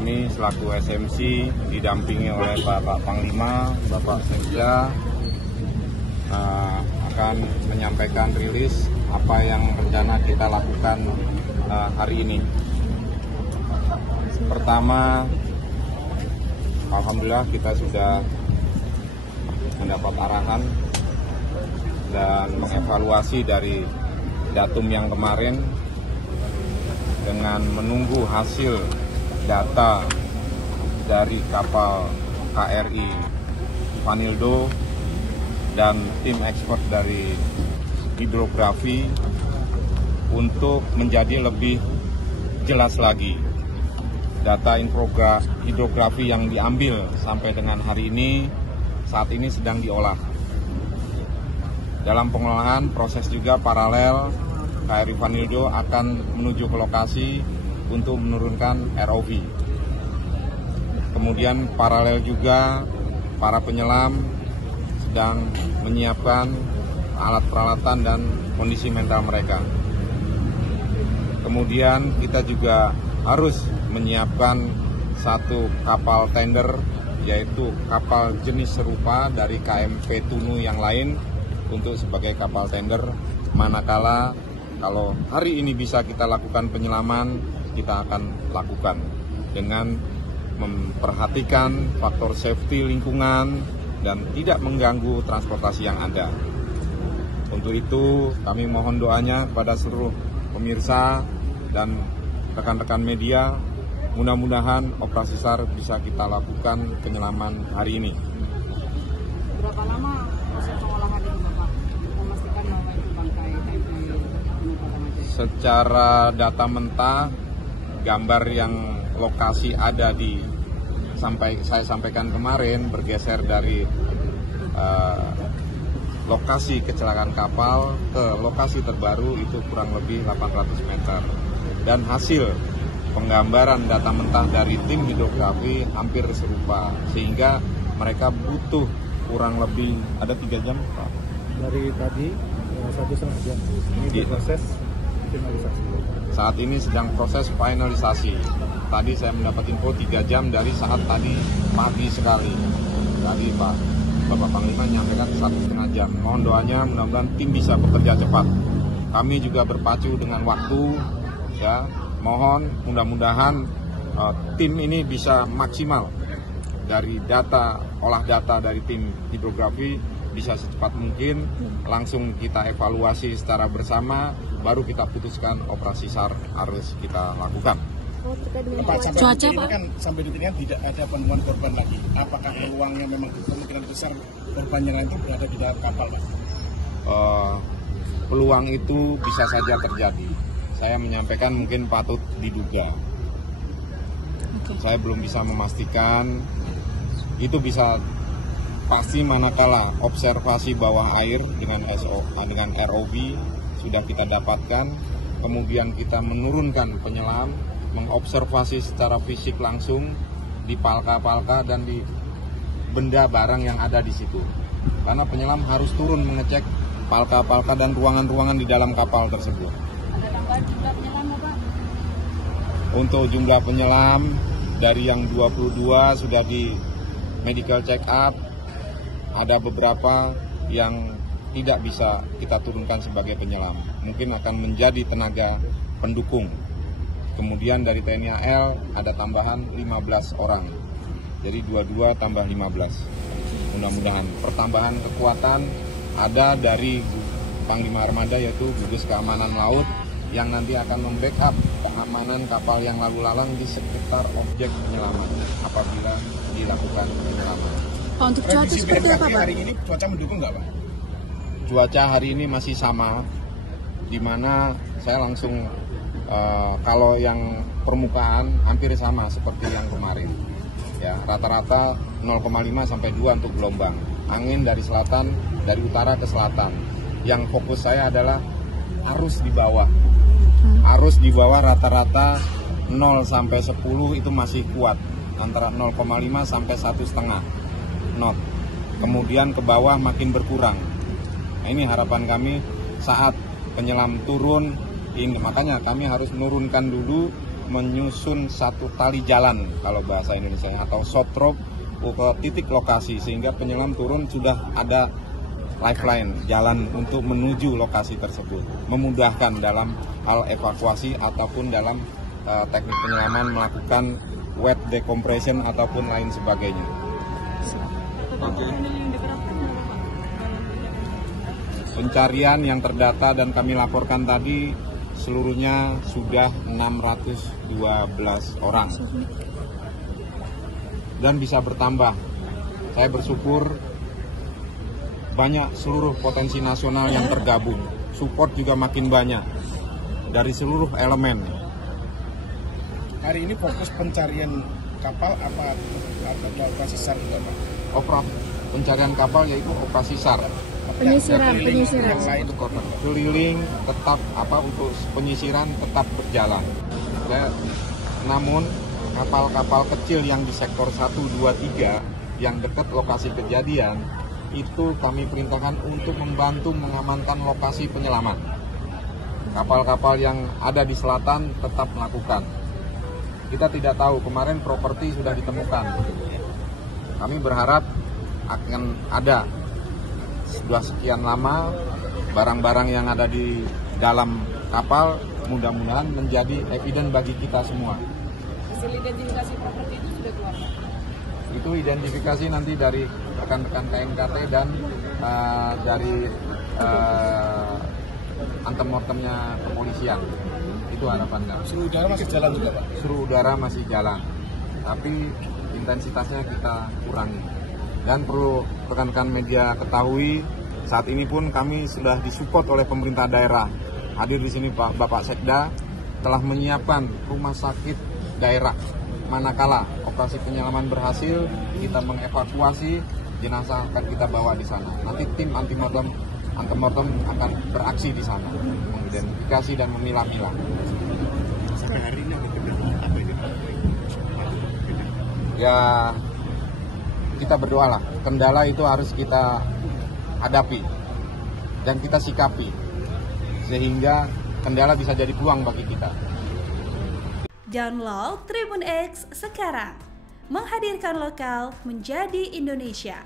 kami selaku SMC didampingi oleh Bapak Panglima, Bapak Sekda akan menyampaikan rilis apa yang rencana kita lakukan hari ini. Pertama, alhamdulillah kita sudah mendapat arahan dan mengevaluasi dari datum yang kemarin dengan menunggu hasil data dari kapal KRI Vanildo dan tim expert dari hidrografi untuk menjadi lebih jelas lagi data hidrografi yang diambil sampai dengan hari ini saat ini sedang diolah. Dalam pengolahan proses juga paralel KRI Vanildo akan menuju ke lokasi untuk menurunkan ROV. Kemudian paralel juga para penyelam sedang menyiapkan alat peralatan dan kondisi mental mereka. Kemudian kita juga harus menyiapkan satu kapal tender, yaitu kapal jenis serupa dari KMP Tunu yang lain untuk sebagai kapal tender. Manakala kalau hari ini bisa kita lakukan penyelaman, kita akan lakukan dengan memperhatikan faktor safety lingkungan dan tidak mengganggu transportasi yang ada. Untuk itu kami mohon doanya kepada seluruh pemirsa dan rekan-rekan media, mudah-mudahan operasi SAR bisa kita lakukan penyelaman hari ini. Berapa lama proses pengolahan ini, Bapak? Memastikan bahwa itu bangkai KMP Tunu. Secara data mentah, gambar yang lokasi ada di saya sampaikan kemarin bergeser dari lokasi kecelakaan kapal ke lokasi terbaru itu kurang lebih 800 meter. Dan hasil penggambaran data mentah dari tim hidrografi hampir serupa, sehingga mereka butuh kurang lebih ada 3 jam Pak. Dari tadi 1,5 jam. Ini proses finalisasi. Saat ini sedang proses finalisasi. Tadi saya mendapat info 3 jam dari saat tadi pagi sekali. Tadi Bapak Panglima menyampaikan 1,5 jam. Mohon doanya mudah-mudahan tim bisa bekerja cepat. Kami juga berpacu dengan waktu. Ya, mohon mudah-mudahan tim ini bisa maksimal dari olah data dari tim hidrografi bisa secepat mungkin, langsung kita evaluasi secara bersama, baru kita putuskan operasi SAR harus kita lakukan. Cuaca Pak, kan sampai detik ini tidak ada penemuan korban lagi. Apakah peluangnya memang kemungkinan besar korban yang itu berada di dalam kapal, Pak? Peluang itu bisa saja terjadi. Saya menyampaikan mungkin patut diduga. Saya belum bisa memastikan. Itu bisa pasti manakala observasi bawah air dengan ROV sudah kita dapatkan, kemudian kita menurunkan penyelam, mengobservasi secara fisik langsung di palka-palka dan di benda barang yang ada di situ. Karena penyelam harus turun mengecek palka-palka dan ruangan-ruangan di dalam kapal tersebut. Ada tambahan jumlah penyelam, Pak? Untuk jumlah penyelam dari yang 22 sudah di medical check up, ada beberapa yang tidak bisa kita turunkan sebagai penyelam. Mungkin akan menjadi tenaga pendukung. Kemudian dari TNI AL ada tambahan 15 orang. Jadi 22 tambah 15. Mudah-mudahan pertambahan kekuatan ada dari Panglima Armada, yaitu Gugus Keamanan Laut, yang nanti akan membackup pengamanan kapal yang lalu lalang di sekitar objek penyelaman apabila dilakukan penyelaman. Untuk cuaca seperti apa, Pak? Hari ini cuaca mendukung nggak, Pak? Cuaca hari ini masih sama, di mana saya langsung kalau yang permukaan hampir sama seperti yang kemarin. Ya, rata-rata 0,5 sampai 2 untuk gelombang. Angin dari selatan, dari utara ke selatan. Yang fokus saya adalah arus di bawah. Arus di bawah rata-rata 0 sampai 10 itu masih kuat, antara 0,5 sampai 1,5 knot. Kemudian ke bawah makin berkurang. Nah, ini harapan kami saat penyelam turun, makanya kami harus menurunkan dulu menyusun satu tali jalan kalau bahasa Indonesia atau short rope ke titik lokasi, sehingga penyelam turun sudah ada lifeline jalan untuk menuju lokasi tersebut, memudahkan dalam hal evakuasi ataupun dalam teknik penyelaman melakukan wet decompression ataupun lain sebagainya. Pencarian yang terdata dan kami laporkan tadi seluruhnya sudah 612 orang dan bisa bertambah. Saya bersyukur banyak seluruh potensi nasional yang tergabung, support juga makin banyak dari seluruh elemen. Hari ini fokus pencarian kapal apa operasi SAR juga, Pak? Pencarian kapal yaitu operasi SAR. Penyisiran. Yang lain itu Keliling tetap untuk penyisiran tetap berjalan. Namun kapal-kapal kecil yang di sektor 1, 2, 3 yang dekat lokasi kejadian itu kami perintahkan untuk membantu mengamankan lokasi penyelaman. Kapal-kapal yang ada di selatan tetap melakukan. Kita tidak tahu, kemarin properti sudah ditemukan. Kami berharap akan ada sudah sekian lama barang-barang yang ada di dalam kapal mudah-mudahan menjadi evidence bagi kita semua. Hasil identifikasi properti itu sudah keluar, Pak? Itu identifikasi nanti dari rekan-rekan KNKT dan dari antemortemnya kepolisian. Itu harapan kami. seluruh udara masih jalan juga, Pak? Seluruh udara masih jalan, tapi intensitasnya kita kurangi. Dan perlu rekan-rekan media ketahui, saat ini pun kami sudah disupport oleh pemerintah daerah. Hadir di sini Bapak Sekda telah menyiapkan rumah sakit daerah. Manakala operasi penyelaman berhasil, kita mengevakuasi jenazah akan kita bawa di sana. Nanti tim antemortem akan beraksi di sana, mengidentifikasi dan memilah-milah. Sampai hari ini apa ini? Ya, kita berdoalah. Kendala itu harus kita hadapi dan kita sikapi, sehingga kendala bisa jadi peluang bagi kita. Download Tribun X sekarang, menghadirkan lokal menjadi Indonesia.